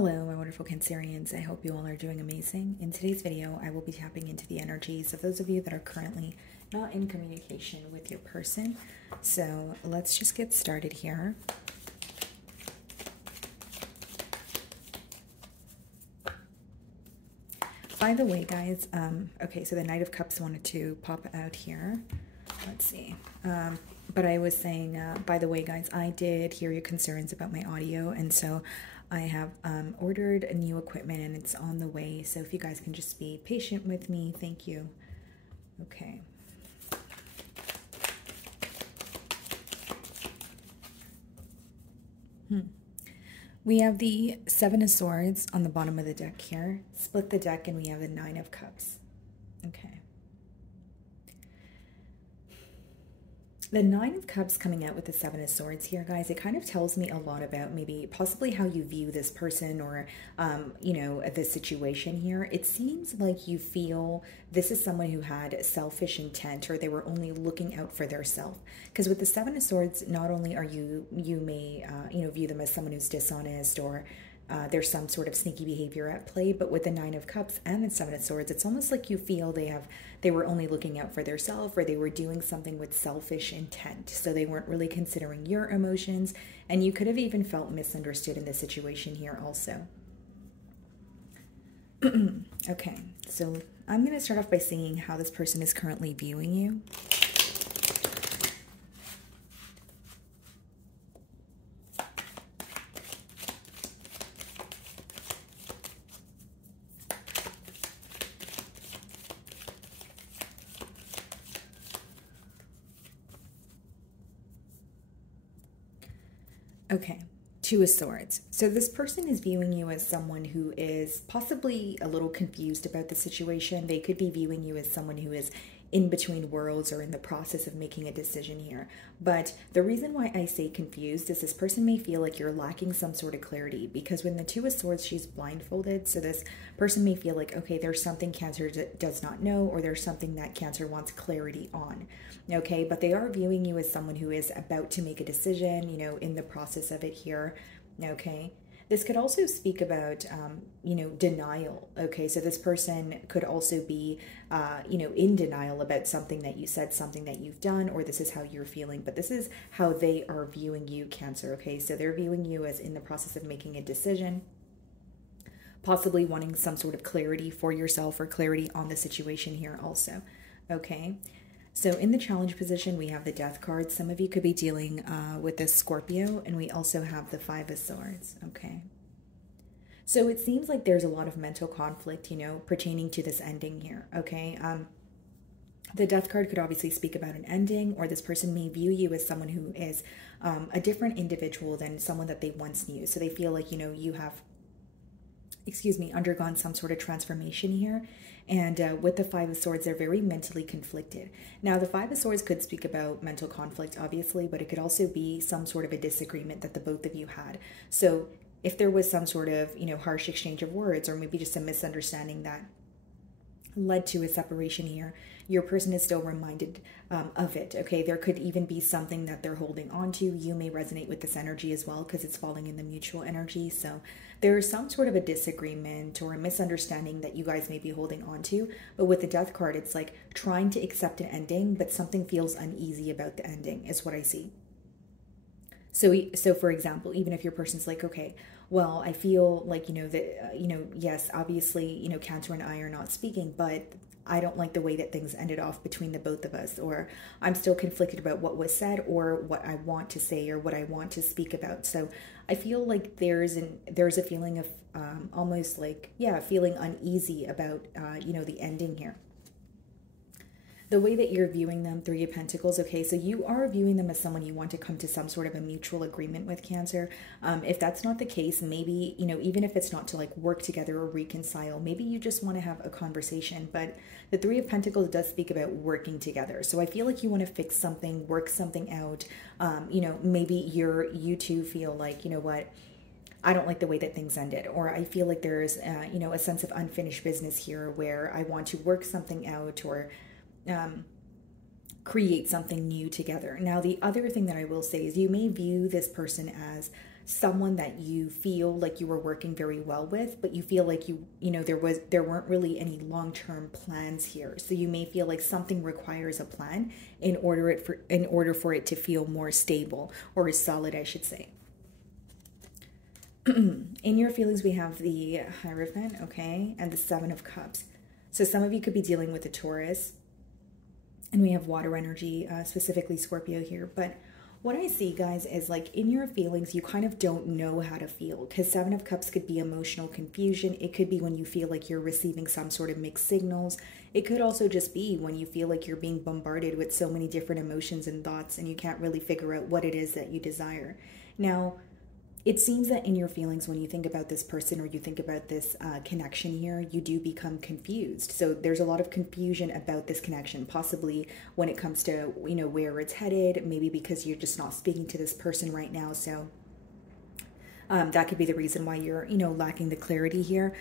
Hello, my wonderful Cancerians. I hope you all are doing amazing. In today's video, I will be tapping into the energies of those of you that are currently not in communication with your person. So let's just get started here. By the way, guys, okay, so the Knight of Cups wanted to pop out here. Let's see. But I was saying, by the way, guys, I did hear your concerns about my audio, and so I have ordered a new equipment and it's on the way. So if you guys can just be patient with me, thank you. Okay. We have the Seven of Swords on the bottom of the deck here. Split the deck and we have the Nine of Cups. Okay. The Nine of Cups coming out with the Seven of Swords here, guys, it kind of tells me a lot about maybe possibly how you view this person or, you know, the situation here. It seems like you feel this is someone who had selfish intent or they were only looking out for their self. Because with the Seven of Swords, not only are you may, you know, view them as someone who's dishonest or there's some sort of sneaky behavior at play, but with the Nine of Cups and the Seven of Swords, it's almost like you feel they were only looking out for themselves or they were doing something with selfish intent. So they weren't really considering your emotions, and you could have even felt misunderstood in this situation here also. Okay, so I'm going to start off by seeing how this person is currently viewing you. Okay, Two of Swords. So this person is viewing you as someone who is possibly a little confused about the situation. They could be viewing you as someone who is in between worlds or in the process of making a decision here. But the reason why I say confused is this person may feel like you're lacking some sort of clarity, because when the Two of Swords, she's blindfolded. So this person may feel like, okay, there's something Cancer does not know, or there's something that Cancer wants clarity on. Okay, but they are viewing you as someone who is about to make a decision, you know, in the process of it here. Okay. This could also speak about, you know, denial. Okay, so this person could also be, you know, in denial about something that you said, something that you've done, or this is how you're feeling. But this is how they are viewing you, Cancer. Okay, so they're viewing you as in the process of making a decision, possibly wanting some sort of clarity for yourself or clarity on the situation here also. Okay. So in the challenge position, we have the Death card. Some of you could be dealing with this Scorpio, and we also have the Five of Swords, okay? So it seems like there's a lot of mental conflict, you know, pertaining to this ending here, okay? The Death card could obviously speak about an ending, or this person may view you as someone who is a different individual than someone that they once knew. So they feel like, you know, you have, excuse me, undergone some sort of transformation here. And with the Five of Swords, they're very mentally conflicted. Now, the Five of Swords could speak about mental conflict, obviously, but it could also be some sort of a disagreement that the both of you had. So if there was some sort of, you know, harsh exchange of words, or maybe just a misunderstanding that led to a separation here, your person is still reminded of it, okay? There could even be something that they're holding on to. You may resonate with this energy as well because it's falling in the mutual energy. So there's some sort of a disagreement or a misunderstanding that you guys may be holding on to. But with the Death card, it's like trying to accept an ending, but something feels uneasy about the ending is what I see. So for example, even if your person's like, okay, well, I feel like, you know, that, you know, yes, obviously, you know, Cancer and I are not speaking, but I don't like the way that things ended off between the both of us, or I'm still conflicted about what was said or what I want to say or what I want to speak about. So I feel like there's a feeling of almost like, yeah, feeling uneasy about, you know, the ending here. The way that you're viewing them, Three of Pentacles, okay, so you are viewing them as someone you want to come to some sort of a mutual agreement with, Cancer. If that's not the case, maybe, you know, even if it's not to like work together or reconcile, maybe you just want to have a conversation. But the Three of Pentacles does speak about working together. So I feel like you want to fix something, work something out. You know, maybe you two feel like, you know what, I don't like the way that things ended, or I feel like there's, you know, a sense of unfinished business here where I want to work something out or create something new together. Now, the other thing that I will say is you may view this person as someone that you feel like you were working very well with, but you feel like there weren't really any long-term plans here. So you may feel like something requires a plan in order for it to feel more stable or solid, I should say. In your feelings, we have the Hierophant, okay, and the Seven of Cups. So some of you could be dealing with a Taurus, and we have water energy, specifically Scorpio here. But what I see, guys, is like in your feelings, you kind of don't know how to feel, because Seven of Cups could be emotional confusion. It could be when you feel like you're receiving some sort of mixed signals. It could also just be when you feel like you're being bombarded with so many different emotions and thoughts, and you can't really figure out what it is that you desire. Now, it seems that in your feelings, when you think about this person or you think about this connection here, you do become confused. So there's a lot of confusion about this connection, possibly when it comes to, where it's headed, maybe because you're just not speaking to this person right now. So that could be the reason why you're, lacking the clarity here.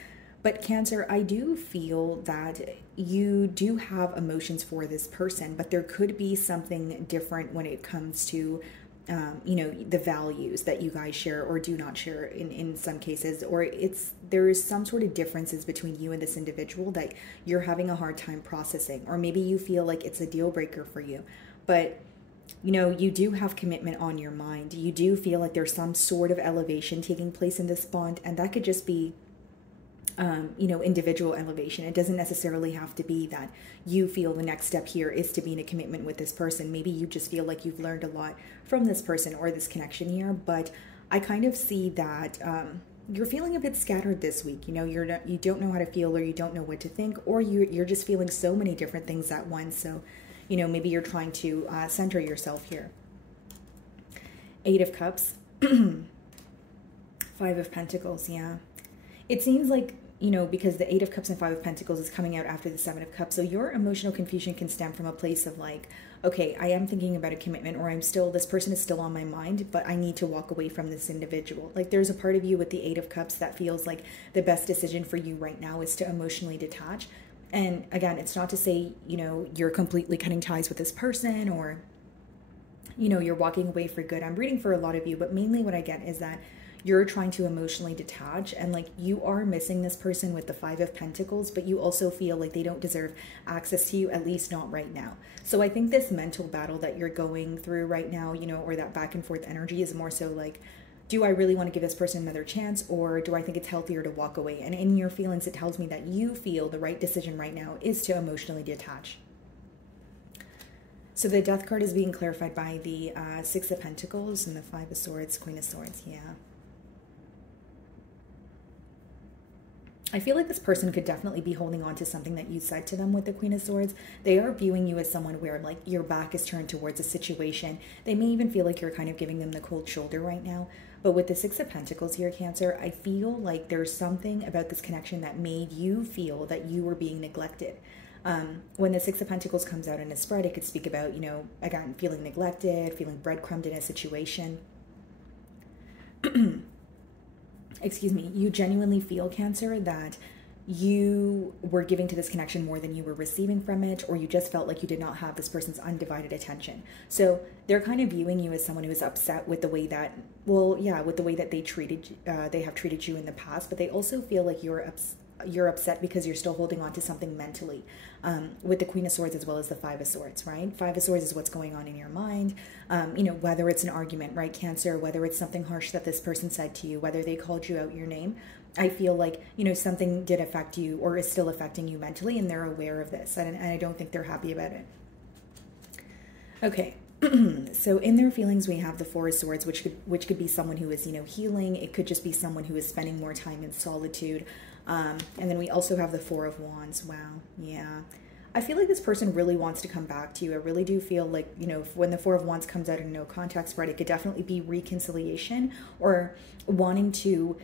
But Cancer, I do feel that you do have emotions for this person, but there could be something different when it comes to the values that you guys share or do not share in some cases, or there's some sort of differences between you and this individual that you're having a hard time processing, or maybe you feel like it's a deal breaker for you, but you do have commitment on your mind. You do feel like there's some sort of elevation taking place in this bond, and that could just be individual elevation. It doesn't necessarily have to be that you feel the next step here is to be in a commitment with this person. Maybe you just feel like you've learned a lot from this person or this connection here, but I kind of see that you're feeling a bit scattered this week. You don't know how to feel, or you don't know what to think, or you're just feeling so many different things at once. So, maybe you're trying to center yourself here. Eight of Cups, Five of Pentacles, yeah. It seems like, because the Eight of Cups and Five of Pentacles is coming out after the Seven of Cups. So your emotional confusion can stem from a place of like, okay, I am thinking about a commitment, or this person is still on my mind, but I need to walk away from this individual. Like there's a part of you with the Eight of Cups that feels like the best decision for you right now is to emotionally detach. And again, it's not to say, you're completely cutting ties with this person, or, you're walking away for good. I'm reading for a lot of you, but mainly what I get is that you're trying to emotionally detach, and like you are missing this person with the Five of Pentacles, but you also feel like they don't deserve access to you, at least not right now. So I think this mental battle that you're going through right now, or that back and forth energy is more so like, do I really want to give this person another chance, or do I think it's healthier to walk away? And in your feelings, it tells me that you feel the right decision right now is to emotionally detach. So the Death card is being clarified by the Six of Pentacles and the Five of Swords, Queen of Swords, yeah. I feel like this person could definitely be holding on to something that you said to them with the Queen of Swords. They are viewing you as someone where like your back is turned towards a situation. They may even feel like you're kind of giving them the cold shoulder right now. But with the Six of Pentacles here, Cancer, I feel like there's something about this connection that made you feel that you were being neglected. When the Six of Pentacles comes out in a spread, it could speak about, again, feeling neglected, feeling breadcrumbed in a situation. Excuse me, you genuinely feel, Cancer, that you were giving to this connection more than you were receiving from it, or you just felt like you did not have this person's undivided attention. So they're kind of viewing you as someone who is upset with the way that, with the way that they have treated you in the past, but they also feel like you're upset because you're still holding on to something mentally, with the Queen of Swords as well as the Five of Swords, right? Five of Swords is what's going on in your mind, whether it's an argument, right, Cancer, whether it's something harsh that this person said to you, whether they called you out your name. I feel like, something did affect you or is still affecting you mentally, and they're aware of this, and I don't think they're happy about it. Okay. So in their feelings, we have the Four of Swords, which could be someone who is, healing. It could just be someone who is spending more time in solitude. And then we also have the Four of Wands. Wow. Yeah. I feel like this person really wants to come back to you. I really do feel like, when the Four of Wands comes out in no contact spread, it could definitely be reconciliation or wanting to,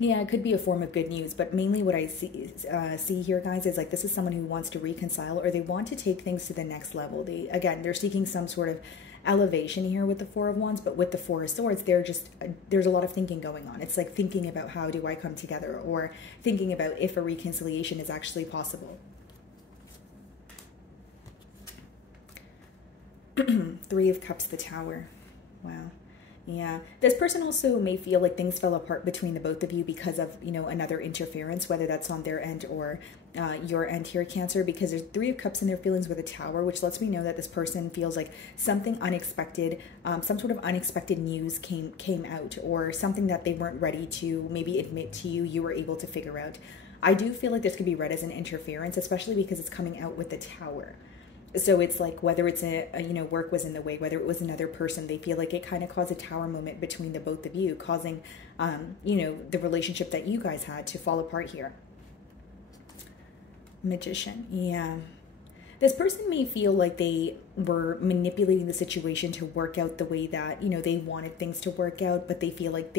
it could be a form of good news, but mainly what I see here, guys, is like this is someone who wants to reconcile, or they want to take things to the next level. They're seeking some sort of elevation here with the Four of Wands, but with the Four of Swords, there's a lot of thinking going on. It's like thinking about how do I come together, or thinking about if a reconciliation is actually possible. Three of Cups, the Tower. Wow. Yeah. This person also may feel like things fell apart between the both of you because of, another interference, whether that's on their end or your end here, Cancer, because there's Three of Cups in their feelings with a Tower, which lets me know that this person feels like something unexpected, some sort of unexpected news came out, or something that they weren't ready to maybe admit to you, you were able to figure out. I do feel like this could be read as an interference, especially because it's coming out with the Tower. So it's like whether it's work was in the way, whether it was another person, they feel like it kind of caused a tower moment between the both of you, causing, the relationship that you guys had to fall apart here. Magician, yeah. This person may feel like they were manipulating the situation to work out the way that, they wanted things to work out, but they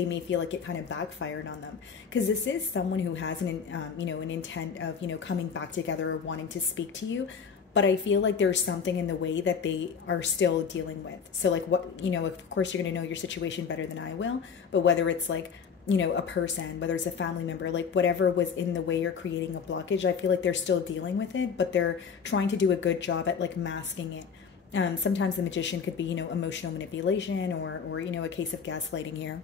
may feel like it kind of backfired on them. Because this is someone who has an intent of, coming back together or wanting to speak to you. But I feel like there's something in the way that they are still dealing with. So like of course you're going to know your situation better than I will, but whether it's like, a person, whether it's a family member, like whatever was in the way or creating a blockage, I feel like they're still dealing with it, but they're trying to do a good job at like masking it. Sometimes the Magician could be, emotional manipulation or a case of gaslighting here.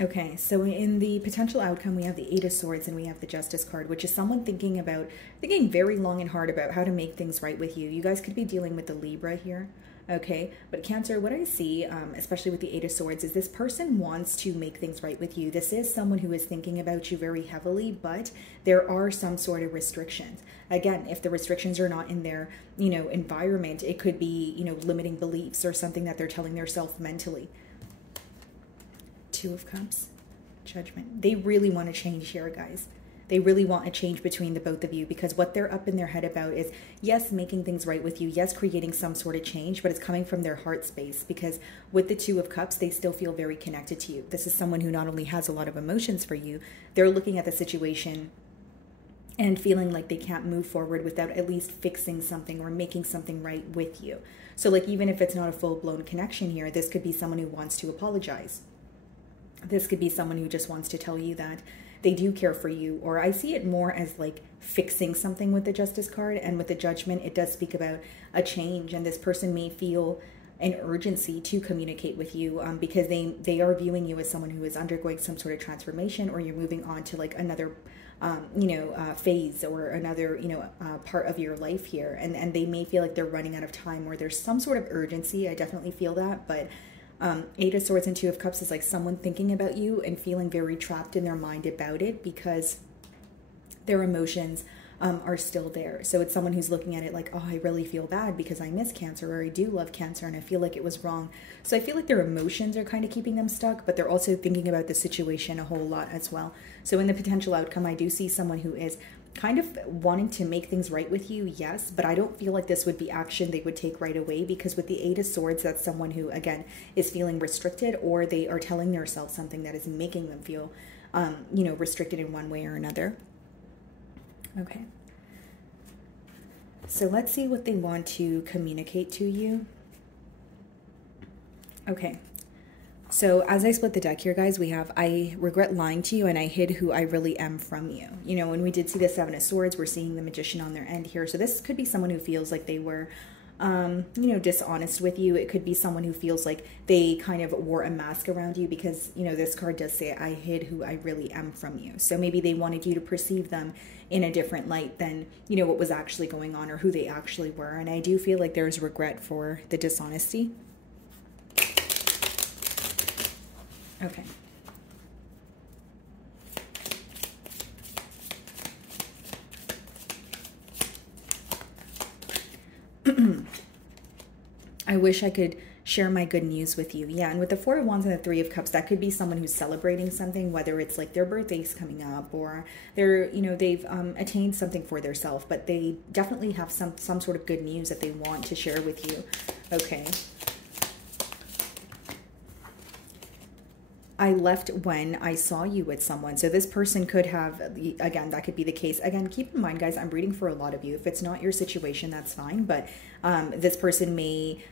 Okay, so in the potential outcome, we have the Eight of Swords and we have the Justice card, which is someone thinking very long and hard about how to make things right with you. You guys could be dealing with the Libra here, okay? But Cancer, what I see, especially with the Eight of Swords, is this person wants to make things right with you. This is someone who is thinking about you very heavily, but there are some sort of restrictions. Again, if the restrictions are not in their, environment, it could be, limiting beliefs or something that they're telling themselves mentally. Two of Cups, Judgment. They really want to change here, guys. They really want a change between the both of you, because what they're up in their head about is, yes, making things right with you, yes, creating some sort of change, but it's coming from their heart space, because with the Two of Cups, they still feel very connected to you. This is someone who not only has a lot of emotions for you, they're looking at the situation and feeling like they can't move forward without at least fixing something or making something right with you. So like, even if it's not a full-blown connection here, this could be someone who wants to apologize. This could be someone who just wants to tell you that they do care for you, or I see it more as like fixing something with the Justice card, and with the Judgment, it does speak about a change, and this person may feel an urgency to communicate with you because they are viewing you as someone who is undergoing some sort of transformation, or you're moving on to like another phase or another, part of your life here, and they may feel like they're running out of time, or there's some sort of urgency. I definitely feel that, but Eight of Swords and Two of Cups is like someone thinking about you and feeling very trapped in their mind about it, because their emotions are still there. So it's someone who's looking at it like, oh, I really feel bad because I miss Cancer, or I do love Cancer and I feel like it was wrong. So I feel like their emotions are kind of keeping them stuck, but they're also thinking about the situation a whole lot as well. So in the potential outcome, I do see someone who is kind of wanting to make things right with you, yes, but I don't feel like this would be action they would take right away, because with the Eight of Swords, that's someone who, again, is feeling restricted, or they are telling themselves something that is making them feel, restricted in one way or another. Okay. So let's see what they want to communicate to you. Okay. So as I split the deck here, guys, we have, I regret lying to you and I hid who I really am from you. When we did see the Seven of Swords, we're seeing the Magician on their end here. So this could be someone who feels like they were, dishonest with you. It could be someone who feels like they kind of wore a mask around you, because, this card does say, I hid who I really am from you. So maybe they wanted you to perceive them in a different light than, what was actually going on or who they actually were. And I do feel like there's regret for the dishonesty. Okay. I wish I could share my good news with you. Yeah, and with the Four of Wands and the Three of Cups, that could be someone who's celebrating something, whether it's like their birthday's coming up, or they're, they've attained something for themselves, but they definitely have some sort of good news that they want to share with you. Okay. I left when I saw you with someone. So this person could have, again, that could be the case. Again, keep in mind, guys, I'm reading for a lot of you. If it's not your situation, that's fine. But this person may,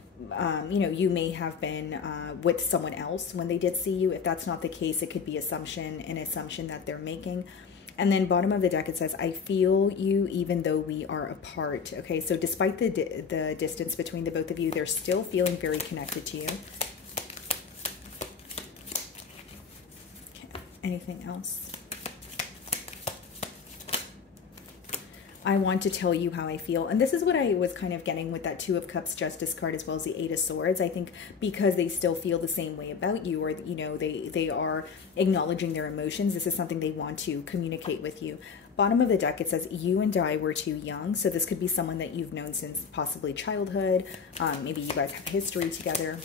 you may have been with someone else when they did see you. If that's not the case, it could be an assumption that they're making. And then bottom of the deck, it says, I feel you even though we are apart. Okay, so despite the distance between the both of you, they're still feeling very connected to you. Okay, anything else? I want to tell you how I feel. And this is what I was kind of getting with that Two of Cups Justice card, as well as the Eight of Swords. I think because they still feel the same way about you, or, you know, they are acknowledging their emotions. This is something they want to communicate with you. Bottom of the deck, it says, you and I were too young. So this could be someone that you've known since possibly childhood. Maybe you guys have history together.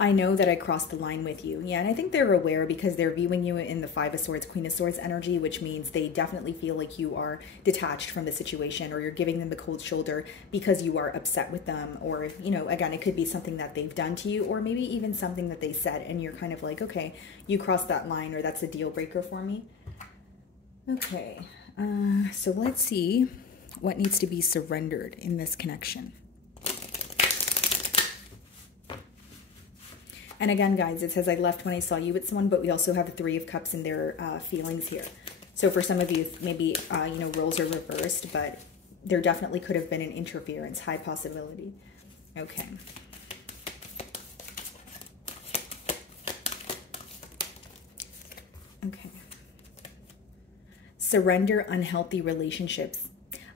I know that I crossed the line with you. Yeah, and I think they're aware because they're viewing you in the Five of Swords, Queen of Swords energy, which means they definitely feel like you are detached from the situation, or you're giving them the cold shoulder because you are upset with them. Or, you know, again, it could be something that they've done to you, or maybe even something that they said, and you're kind of like, okay, you crossed that line, or that's a deal breaker for me. Okay, so let's see what needs to be surrendered in this connection. And again, guys, it says, I left when I saw you with someone, but we also have the Three of Cups in their feelings here. So for some of you, maybe, you know, roles are reversed, but there definitely could have been an interference, high possibility. Okay. Okay. Surrender unhealthy relationships.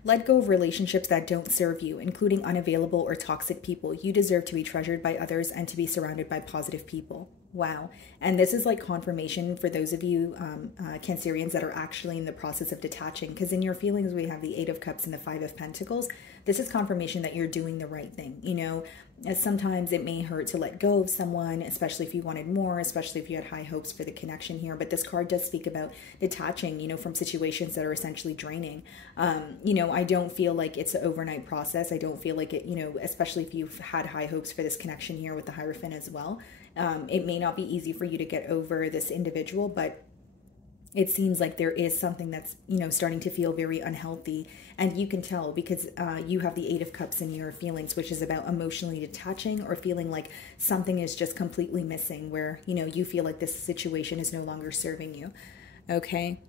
Let go of relationships that don't serve you, including unavailable or toxic people. You deserve to be treasured by others and to be surrounded by positive people. Wow. And this is like confirmation for those of you Cancerians that are actually in the process of detaching, because in your feelings, we have the Eight of Cups and the Five of Pentacles. This is confirmation that you're doing the right thing. You know, as sometimes it may hurt to let go of someone, especially if you wanted more, especially if you had high hopes for the connection here. But this card does speak about detaching, you know, from situations that are essentially draining. You know, I don't feel like it's an overnight process. I don't feel like it, you know, especially if you've had high hopes for this connection here with the Hierophant as well. It may not be easy for you to get over this individual, but it seems like there is something that's, you know, starting to feel very unhealthy. And you can tell because you have the Eight of Cups in your feelings, which is about emotionally detaching or feeling like something is just completely missing, where, you know, you feel like this situation is no longer serving you. Okay.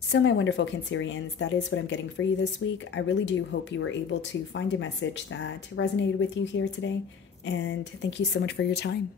So my wonderful Cancerians, that is what I'm getting for you this week. I really do hope you were able to find a message that resonated with you here today. And thank you so much for your time.